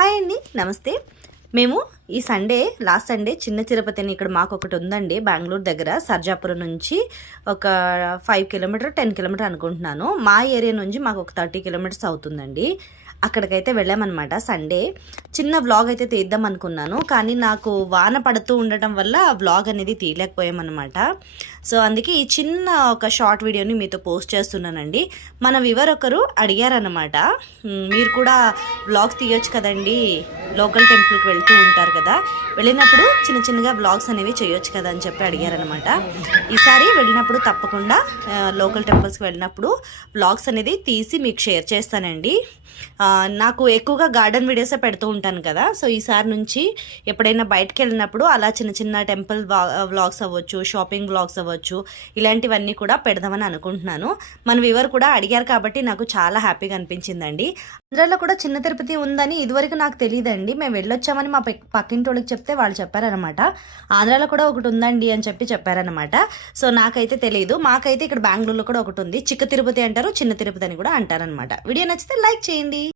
Hi అండి, నమస్తే. మేము ఈ లాస్ట్ సండే చిన్న తిరుపతి అని ఇక్కడ మాకు ఒకటి ఉందండి, బెంగళూరు దగ్గర సర్జాపురం నుంచి ఒక 5 కిలోమీటర్ 10 కిలోమీటర్ అనుకుంటున్నాను. మా ఏరియా నుంచి మాకు ఒక 30 కిలోమీటర్స్ అవుతుందండి. అక్కడికైతే వెళ్ళామన్నమాట. సండే చిన్న వ్లాగ్ అయితే తీద్దాం అనుకున్నాను, కానీ నాకు వాన పడుతూ ఉండటం వల్ల వ్లాగ్ అనేది తీయలేకపోయామన్నమాట. సో అందుకే ఈ చిన్న ఒక షార్ట్ వీడియోని మీతో పోస్ట్ చేస్తున్నానండి. మన వ్యూవర్ ఒకరు అడిగారనమాట, మీరు కూడా వ్లాగ్స్ తీయొచ్చు కదండి, లోకల్ టెంపుల్కి వెళ్తూ ఉంటారు కదా, వెళ్ళినప్పుడు చిన్న చిన్నగా వ్లాగ్స్ అనేవి చేయొచ్చు కదా అని చెప్పి అడిగారనమాట. ఈసారి వెళ్ళినప్పుడు తప్పకుండా లోకల్ టెంపుల్స్కి వెళ్ళినప్పుడు వ్లాగ్స్ అనేది తీసి మీకు షేర్ చేస్తానండి. నాకు ఎక్కువగా గార్డెన్ వీడియోసే పెడుతూ ఉంటాను కదా, సో ఈసారి నుంచి ఎప్పుడైనా బయటకు వెళ్ళినప్పుడు అలా చిన్న చిన్న టెంపుల్ వ్లాగ్స్ అవ్వచ్చు, షాపింగ్ వ్లాగ్స్ అవ్వచ్చు, ఇలాంటివన్నీ కూడా పెడదామని అనుకుంటున్నాను. మన వ్యూవర్ కూడా అడిగారు కాబట్టి నాకు చాలా హ్యాపీగా అనిపించిందండి. ఆంధ్రాలో కూడా చిన్న తిరుపతి ఉందని ఇదివరకు నాకు తెలియదండి. మేము వెళ్ళొచ్చామని మా పక్కింటి వాళ్ళకి చెప్తే వాళ్ళు చెప్పారనమాట, ఆంధ్రాలో కూడా ఒకటి ఉందండి అని చెప్పారనమాట. సో నాకైతే తెలియదు. మాకైతే ఇక్కడ బెంగళూరులో కూడా ఒకటి ఉంది, చిక్క తిరుపతి అంటారు, చిన్న తిరుపతి అని కూడా అంటారనమాట. వీడియో నచ్చితే లైక్ చేయండి.